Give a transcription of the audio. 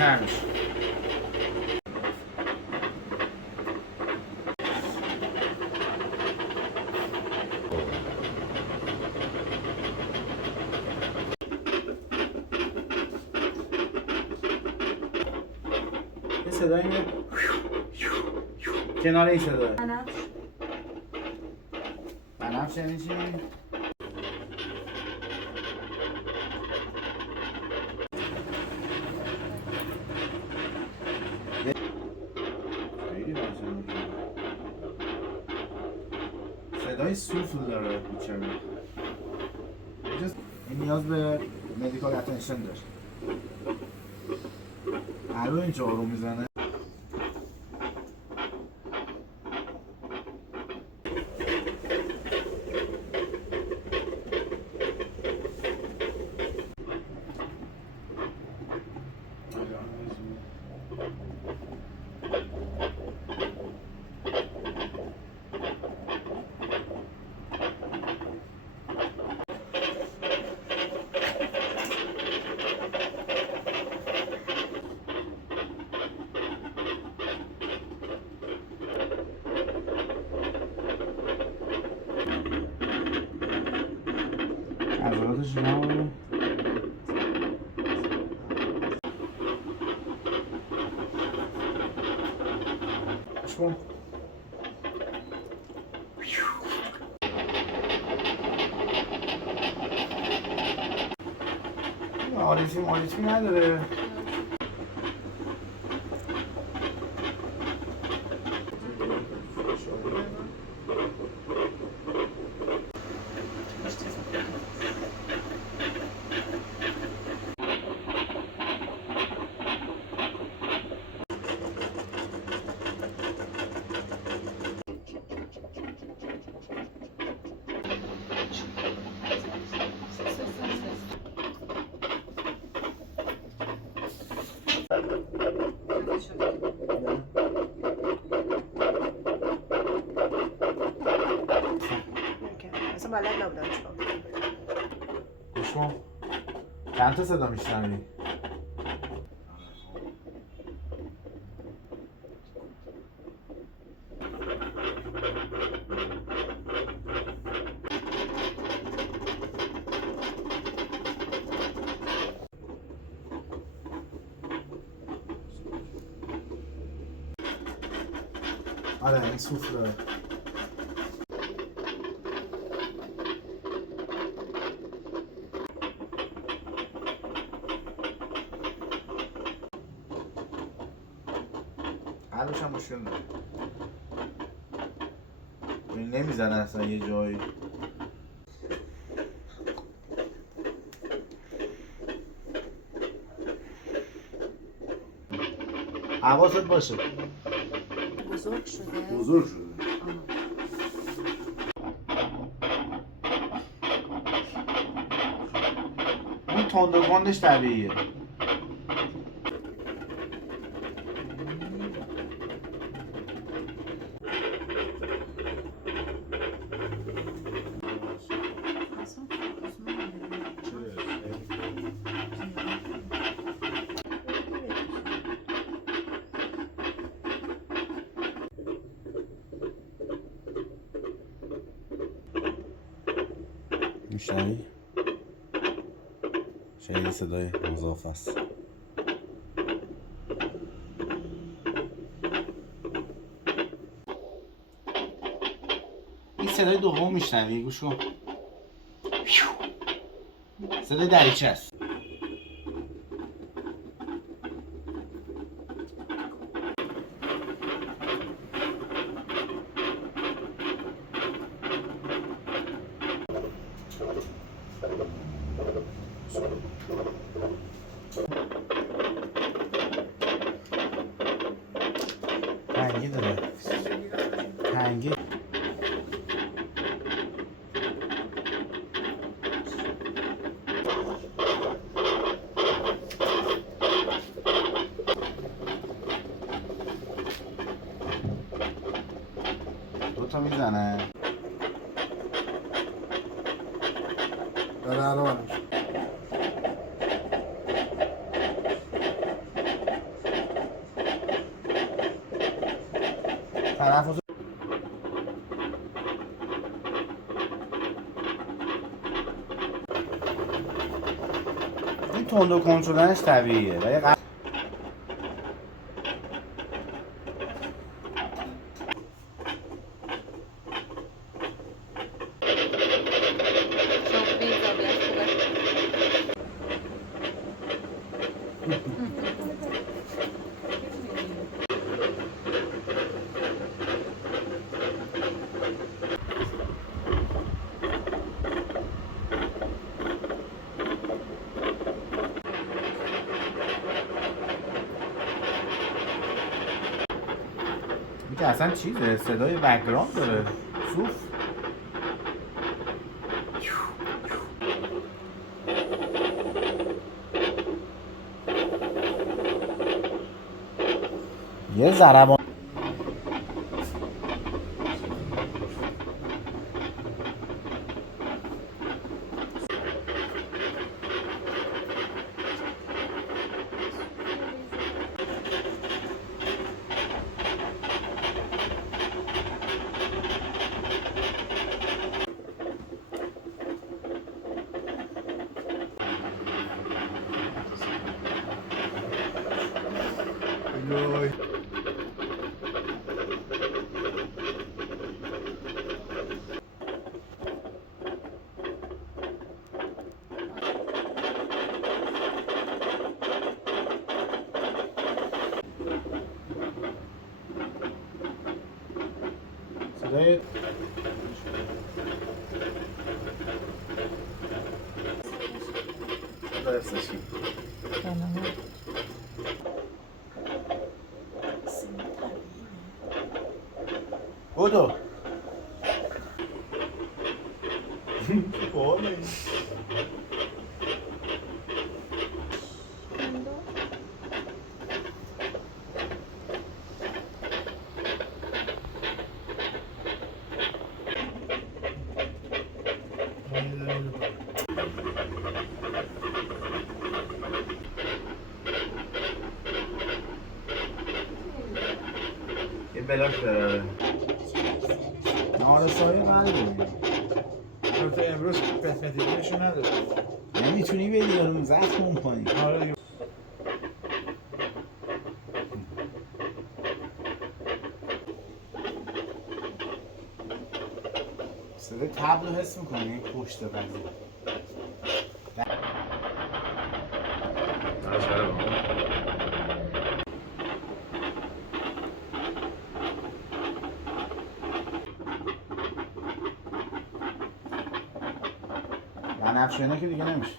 ترمش یه صدایی میاد کنار این صدای بنفش یعنی چی؟ صدای سوفل داره کوچه این نیاز به مدیکال اتنشن داشت الان اینجا رو میزنه عضلاتش نمونه شکن آلیسی نداره اصلا بلد نبودم چیکار کنم. گوش چند تا صدا میشنوی؟ آره این سوفل داره قلبش هم مشکل داره این نمیزنه اصلا یه جایی حواست باشه بزرگ شده؟ بزرگ شده اون تند و تندش طبیعیه میشنوی؟ شنیدی صدای مضاف است. این صدای دوم میشنوی؟ گوش کن. صدای دریچه است. خانگی داره. خانگی. دوتا میزنه. داره الان میشه. تنفس این تند و کند شدنش طبیعیه ولی این که اصلا چیزه صدای بک‌گراند داره صوف. یه ضربان وای. صدای بودو باله یه بلاک داره نارسایی قلبی البته امروز پتمتیشون نداره. نمیتونی بدی یارو زخم کنی. آره صدای تبل رو حس میکنی پشت قضیه بنفشه اینا که دیگه نمیشه.